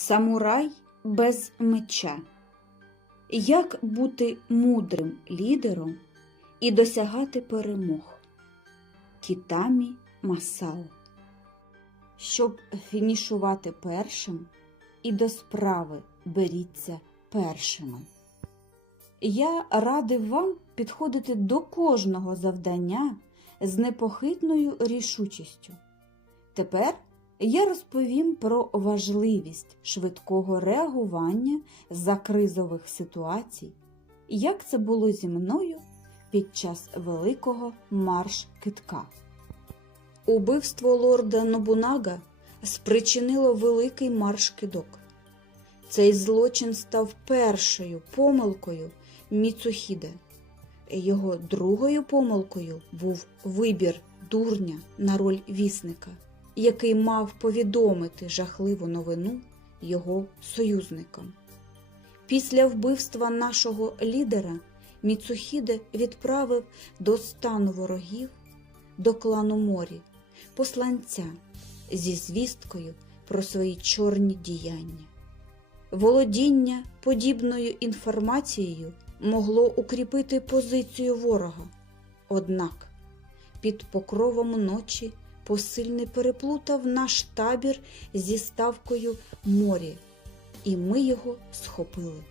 Самурай без меча. Як бути мудрим лідером і досягати перемог? Кітамі Масао. Щоб фінішувати першим, і до справи беріться першими. Я радив вам підходити до кожного завдання з непохитною рішучістю. Тепер я розповім про важливість швидкого реагування за кризових ситуацій, як це було зі мною під час великого марш-китка. Убивство лорда Нобунага спричинило великий марш-кидок. Цей злочин став першою помилкою Міцухіде. Його другою помилкою був вибір дурня на роль вісника, який мав повідомити жахливу новину його союзникам. Після вбивства нашого лідера Міцухіде відправив до стану ворогів до клану Морі посланця зі звісткою про свої чорні діяння. Володіння подібною інформацією могло укріпити позицію ворога. Однак під покровом ночі посильний переплутав наш табір зі ставкою морі, і ми його схопили.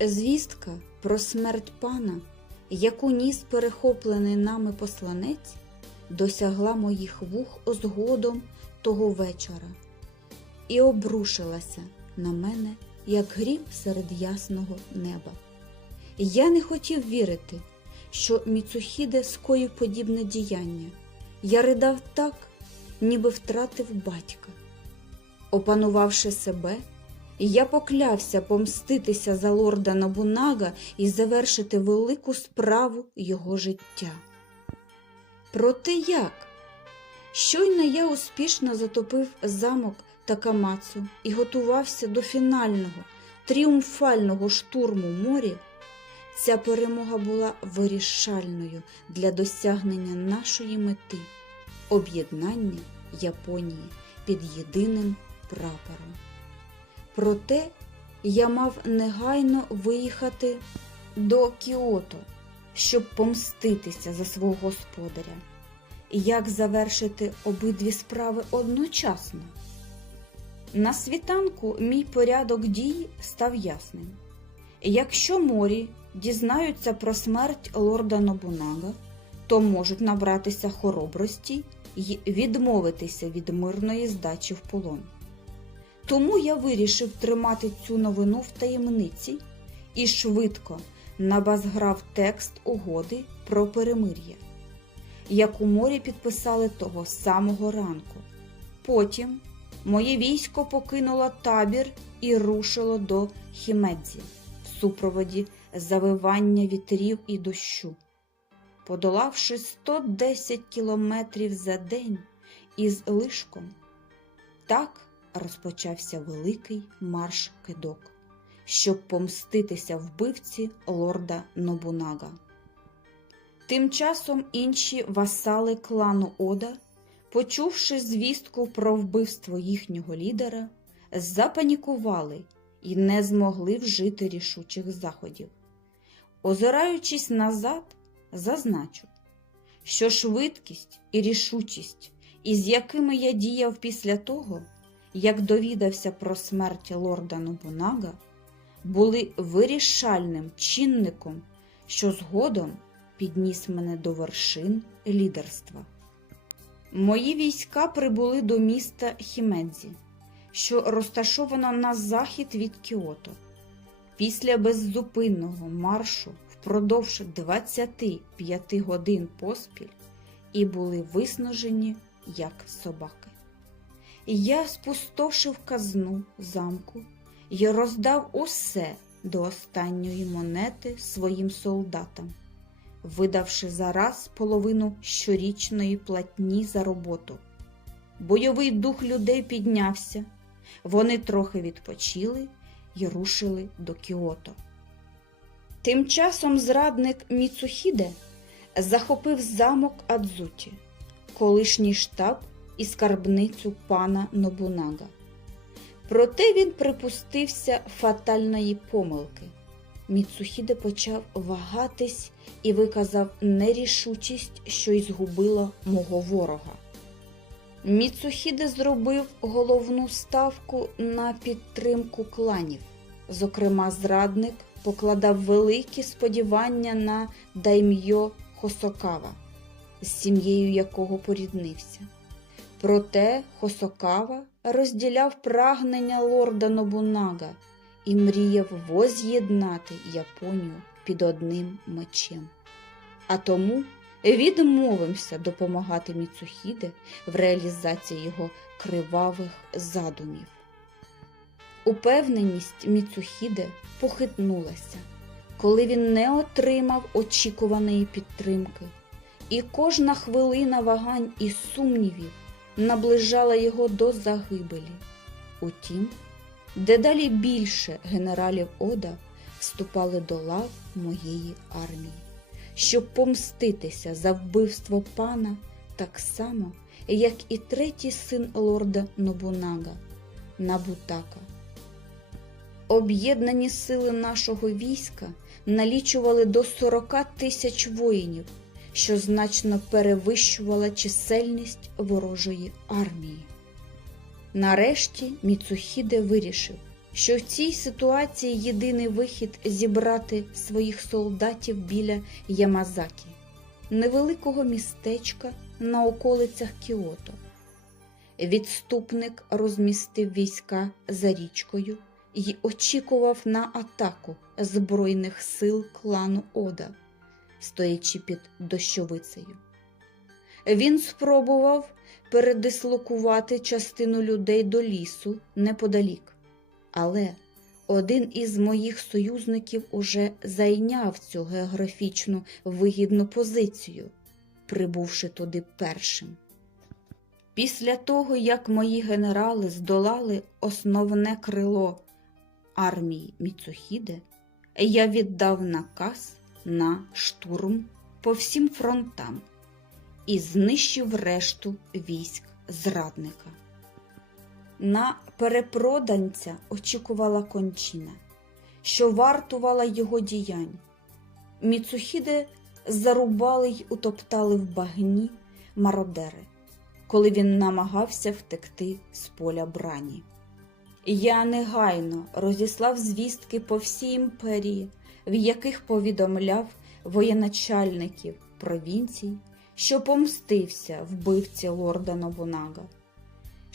Звістка про смерть пана, яку ніс перехоплений нами посланець, досягла моїх вух згодом того вечора і обрушилася на мене, як грім серед ясного неба. Я не хотів вірити, що Міцухіде скоїв подібне діяння. Я ридав так, ніби втратив батька. Опанувавши себе, я поклявся помститися за лорда Набунага і завершити велику справу його життя. Проте як? Щойно я успішно затопив замок Такамацу і готувався до фінального, тріумфального штурму моря, ця перемога була вирішальною для досягнення нашої мети об'єднання Японії під єдиним прапором. Проте я мав негайно виїхати до Кіото, щоб помститися за свого господаря. Як завершити обидві справи одночасно? На світанку мій порядок дій став ясним. Якщо морі дізнаються про смерть лорда Нобунага, то можуть набратися хоробрості й відмовитися від мирної здачі в полон. Тому я вирішив тримати цю новину в таємниці і швидко набазграв текст угоди про перемир'я, яку морі підписали того самого ранку. Потім моє військо покинуло табір і рушило до Хімедзі в супроводі завивання вітрів і дощу. Подолавши 110 кілометрів за день із лишком, так розпочався великий марш кидок, щоб помститися вбивці лорда Нобунага. Тим часом інші васали клану Ода, почувши звістку про вбивство їхнього лідера, запанікували і не змогли вжити рішучих заходів. Озираючись назад, зазначу, що швидкість і рішучість, із якими я діяв після того, як довідався про смерть лорда Нобунага, були вирішальним чинником, що згодом підніс мене до вершин лідерства. Мої війська прибули до міста Хімедзі, що розташовано на захід від Кіото. Після беззупинного маршу впродовж 25 годин поспіль і були виснажені як собаки. Я спустошив казну замку і роздав усе до останньої монети своїм солдатам, видавши зараз половину щорічної платні за роботу. Бойовий дух людей піднявся, вони трохи відпочили і рушили до Кіото. Тим часом зрадник Міцухіде захопив замок Адзуті, колишній штаб і скарбницю пана Нобунага. Проте він припустився фатальної помилки. Міцухіде почав вагатись і виказав нерішучість, що й згубила мого ворога. Міцухіде зробив головну ставку на підтримку кланів. Зокрема, зрадник покладав великі сподівання на даймйо Хосокава, з сім'єю якого поріднився. Проте Хосокава розділяв прагнення лорда Нобунага і мріяв воз'єднати Японію під одним мечем. А тому відмовився допомагати Міцухіде в реалізації його кривавих задумів. Упевненість Міцухіде похитнулася, коли він не отримав очікуваної підтримки, і кожна хвилина вагань і сумнівів наближала його до загибелі. Утім, дедалі більше генералів Ода вступали до лав моєї армії, щоб помститися за вбивство пана так само, як і третій син лорда Нобунага Набутака. Об'єднані сили нашого війська налічували до 40 тисяч воїнів, що значно перевищувала чисельність ворожої армії. Нарешті Міцухіде вирішив, що в цій ситуації єдиний вихід зібрати своїх солдатів біля Ямазакі, невеликого містечка на околицях Кіото. Відступник розмістив війська за річкою і очікував на атаку Збройних сил клану Ода, стоячи під дощовицею. Він спробував передислокувати частину людей до лісу неподалік, але один із моїх союзників уже зайняв цю географічну вигідну позицію, прибувши туди першим. Після того, як мої генерали здолали основне крило армії Міцухіде, я віддав наказ на штурм по всім фронтам і знищив решту військ зрадника. На перепроданця очікувала кончина, що вартувала його діянь. Міцухіде зарубали й утоптали в багні мародери, коли він намагався втекти з поля брані. Я негайно розіслав звістки по всій імперії, в яких повідомляв воєначальників провінцій, що помстився вбивці лорда Нобунага.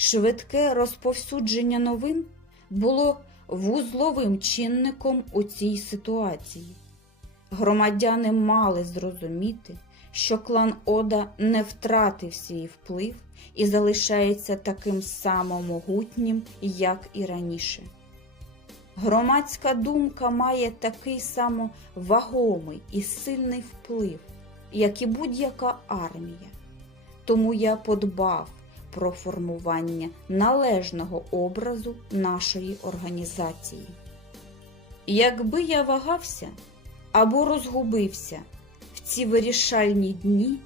Швидке розповсюдження новин було вузловим чинником у цій ситуації. Громадяни мали зрозуміти, що клан Ода не втратив свій вплив і залишається таким само як і раніше. Громадська думка має такий само вагомий і сильний вплив, як і будь-яка армія. Тому я подбав про формування належного образу нашої організації. Якби я вагався або розгубився в ці вирішальні дні,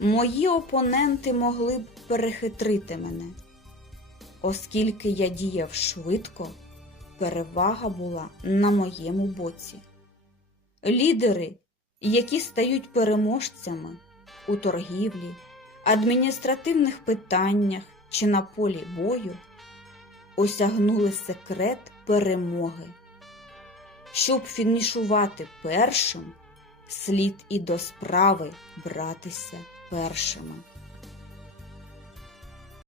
мої опоненти могли б перехитрити мене. Оскільки я діяв швидко, перевага була на моєму боці. Лідери, які стають переможцями у торгівлі, адміністративних питаннях чи на полі бою, осягнули секрет перемоги. Щоб фінішувати першим, слід і до справи братися першими.